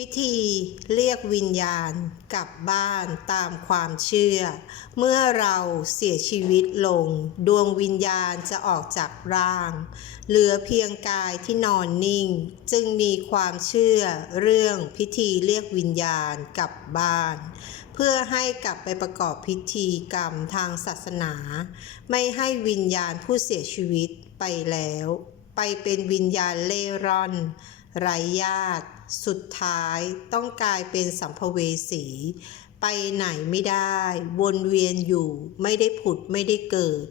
พิธีเรียกวิญญาณกลับบ้านตามความเชื่อ เมื่อเราเสียชีวิตลง ดวงวิญญาณจะออกจากร่าง เหลือเพียงกายที่นอนนิ่ง จึงมีความเชื่อเรื่องพิธีเรียกวิญญาณกลับบ้าน เพื่อให้กลับไปประกอบพิธีกรรมทางศาสนา ไม่ให้วิญญาณผู้เสียชีวิตไปแล้ว ไปเป็นวิญญาณเล่ร่อน ไร้ญาติ สุดท้ายต้องกลายเป็นสัมภเวสี ไปไหนไม่ได้ วนเวียนอยู่ไม่ได้ผุดไม่ได้เกิด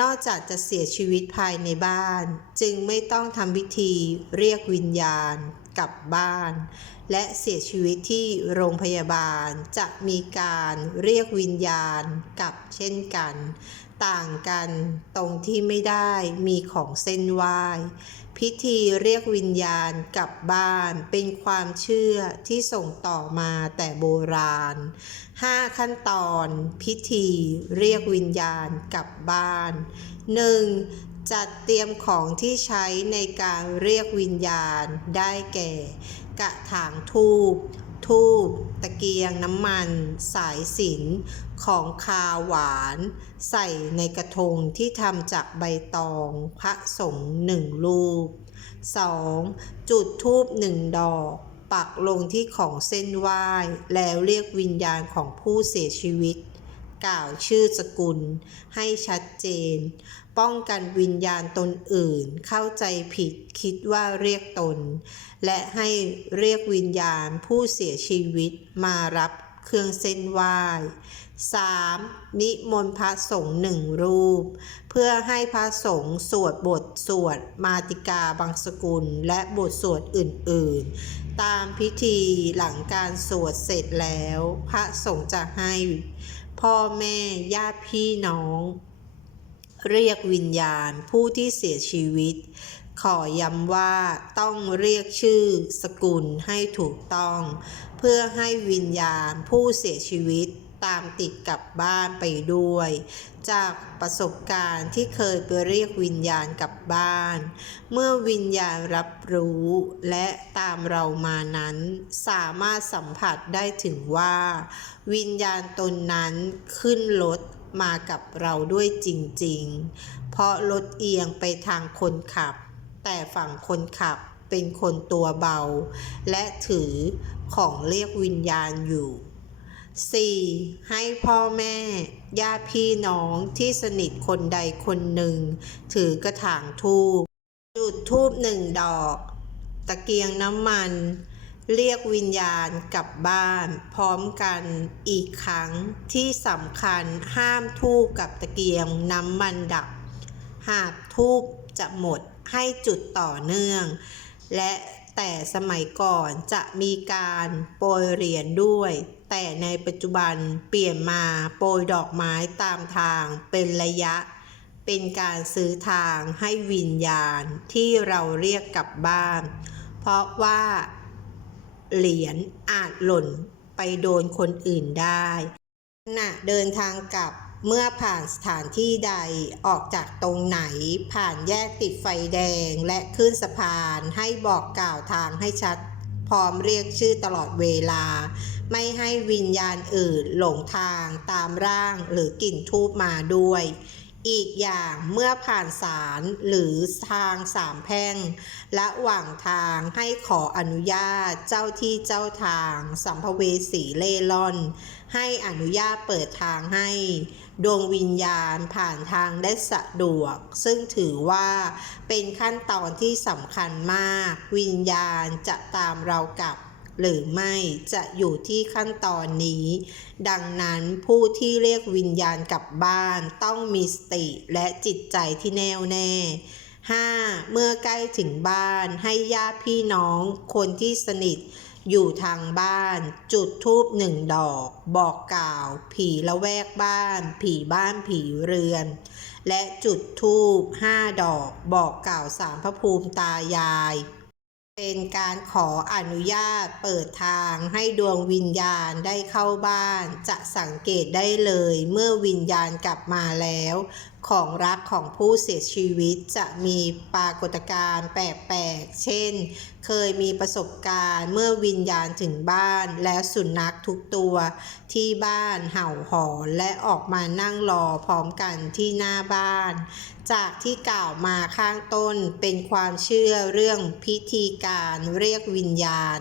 นอกจากจะเสียชีวิตภายในบ้าน จึงไม่ต้องทำพิธีเรียกวิญญาณ กลับบ้าน และเสียชีวิตที่โรงพยาบาลจะมีการเรียกวิญญาณกลับเช่นกัน ต่างกันตรงที่ไม่ได้มีของเส้นไหว้พิธีเรียกวิญญาณกลับบ้านเป็นความเชื่อที่ส่งต่อมาแต่โบราณ 5 ขั้นตอน พิธีเรียกวิญญาณกลับบ้าน 1. จัดเตรียมของที่ใช้ในการเรียกวิญญาณได้แก่ กระถางทูบทูบตะเกียงน้ำมัน สายสินของคาหวาน ใส่ในกระทงที่ทำจากใบตองพระสงฆ์หนึ่งลูก 2. จุดทูบหนึ่งดอก ปักลงที่ของเส้นไหว้ แล้วเรียกวิญญาณของผู้เสียชีวิต กล่าวชื่อสกุล ให้ชัดเจน ป้องกันวิญญาณตนอื่น เข้าใจผิดคิดว่าเรียกตน และให้เรียกวิญญาณผู้เสียชีวิตมารับเครื่องเส้นไหว้ 3. นิมนต์พระสงฆ์หนึ่งรูป เพื่อให้พระสงฆ์สวดบทสวดมาติกาบางสกุลและบทสวดอื่น ๆ ตามพิธีหลังการสวดเสร็จแล้ว พระสงฆ์จะให้ พ่อแม่ญาติพี่น้อง เรียกวิญญาณผู้ที่เสียชีวิต ขอย้ำว่าต้องเรียกชื่อสกุลให้ถูกต้อง เพื่อให้วิญญาณผู้เสียชีวิต ตามติดกลับบ้านไปด้วย จากประสบการณ์ที่เคยไปเรียกวิญญาณกลับบ้าน เมื่อวิญญาณรับรู้และตามเรามานั้นสามารถสัมผัสได้ถึงว่า วิญญาณตนนั้นขึ้นรถมากับเราด้วยจริง ๆ เพราะรถเอียงไปทางคนขับ แต่ฝั่งคนขับเป็นคนตัวเบา และถือของเรียกวิญญาณอยู่ 4. ให้พ่อแม่ ญาติพี่น้องที่สนิทคนใดคนหนึ่ง ถือกระถางทูบจุดทูบหนึ่งดอก ตะเกียงน้ำมัน เรียกวิญญาณกลับบ้าน พร้อมกันอีกครั้งที่สำคัญห้ามทูบกับตะเกียงน้ำมันดับ หากทูบจะหมดให้จุดต่อเนื่อง และ แต่สมัยก่อนจะมีการโปรยเหรียญด้วย แต่ในปัจจุบันเปลี่ยนมาโปรยดอกไม้ตามทางเป็นระยะ เป็นการซื้อทางให้วิญญาณที่เราเรียกกลับบ้าน เพราะว่าเหรียญอาจหล่นไปโดนคนอื่นได้ขณะเดินทางกลับ เมื่อผ่านสถานที่ใดออกจากตรงไหน ผ่านแยกติดไฟแดงและขึ้นสะพานให้บอกกล่าวทางให้ชัด พร้อมเรียกชื่อตลอดเวลา ไม่ให้วิญญาณอื่นหลงทางตามร่างหรือกลิ่นทูบมาด้วย อีกอย่างเมื่อผ่านศาลหรือทางสามแพ่งระหว่างทางให้ขออนุญาตเจ้าที่เจ้าทาง สัมภเวสีเล่ร่อน ให้อนุญาตเปิดทางให้ ดวงวิญญาณผ่านทางได้สะดวก ซึ่งถือว่าเป็นขั้นตอนที่สำคัญมาก วิญญาณจะตามเรากลับ หรือไม่จะอยู่ที่ขั้นตอนนี้ ดังนั้นผู้ที่เรียกวิญญาณกลับบ้านต้องมีสติและจิตใจที่แน่วแน่ 5. เมื่อใกล้ถึงบ้านให้ญาติพี่น้องคนที่สนิทอยู่ทางบ้าน จุดทูบหนึ่งดอก บอกกล่าว ผีละแวกบ้าน ผีบ้านผีเรือน และจุดทูบห้าดอก บอกกล่าวสารพระภูมิตายาย เป็นการขออนุญาตเปิดทางให้ดวงวิญญาณได้เข้าบ้าน จะสังเกตได้เลยเมื่อวิญญาณกลับมาแล้ว ของรักของผู้เสียชีวิตจะมีปรากฏการณ์แปลก เช่น เคยมีประสบการณ์เมื่อวิญญาณถึงบ้าน แล้วสุนัขทุกตัวที่บ้านเห่าหอนและออกมานั่งรอพร้อมกันที่หน้าบ้าน จากที่กล่าวมาข้างต้นเป็นความเชื่อเรื่องพิธีการเรียกวิญญาณ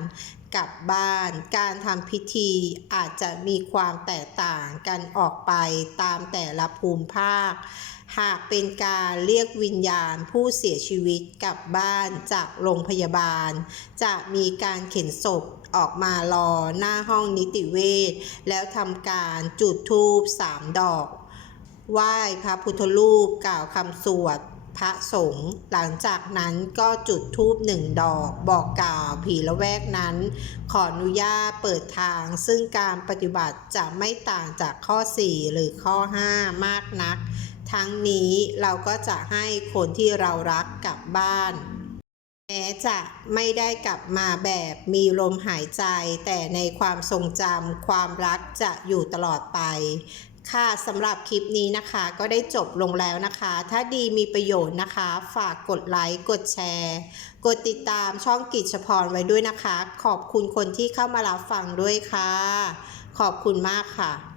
กลับบ้าน การทำพิธีอาจจะมีความแตกต่างกันออกไปตามแต่ละภูมิภาค หากเป็นการเรียกวิญญาณผู้เสียชีวิตกลับบ้านจากโรงพยาบาล จะมีการเข็นศพออกมารอหน้าห้องนิติเวชแล้วทำการจุดธูปสามดอก ไหว้พระพุทธรูปกล่าวคำสวด พระสงฆ์หลังจากนั้นก็จุดธูปหนึ่งดอกบอกกล่าวผีละแวกนั้น ขออนุญาตเปิดทางซึ่งการปฏิบัติจะไม่ต่างจากข้อ 4 หรือข้อ 5 มากนัก ทั้งนี้เราก็จะให้คนที่เรารักกลับบ้านแม้จะไม่ได้กลับมาแบบมีลมหายใจ แต่ในความทรงจำความรักจะอยู่ตลอดไป ค่ะสำหรับคลิปนี้นะคะก็ได้จบลงแล้วนะคะ ถ้าดีมีประโยชน์นะคะ ฝากกดไลค์กดแชร์ กดติดตามช่องกิจพรไว้ด้วยนะคะ ขอบคุณคนที่เข้ามารับฟังด้วยค่ะ ขอบคุณมากค่ะ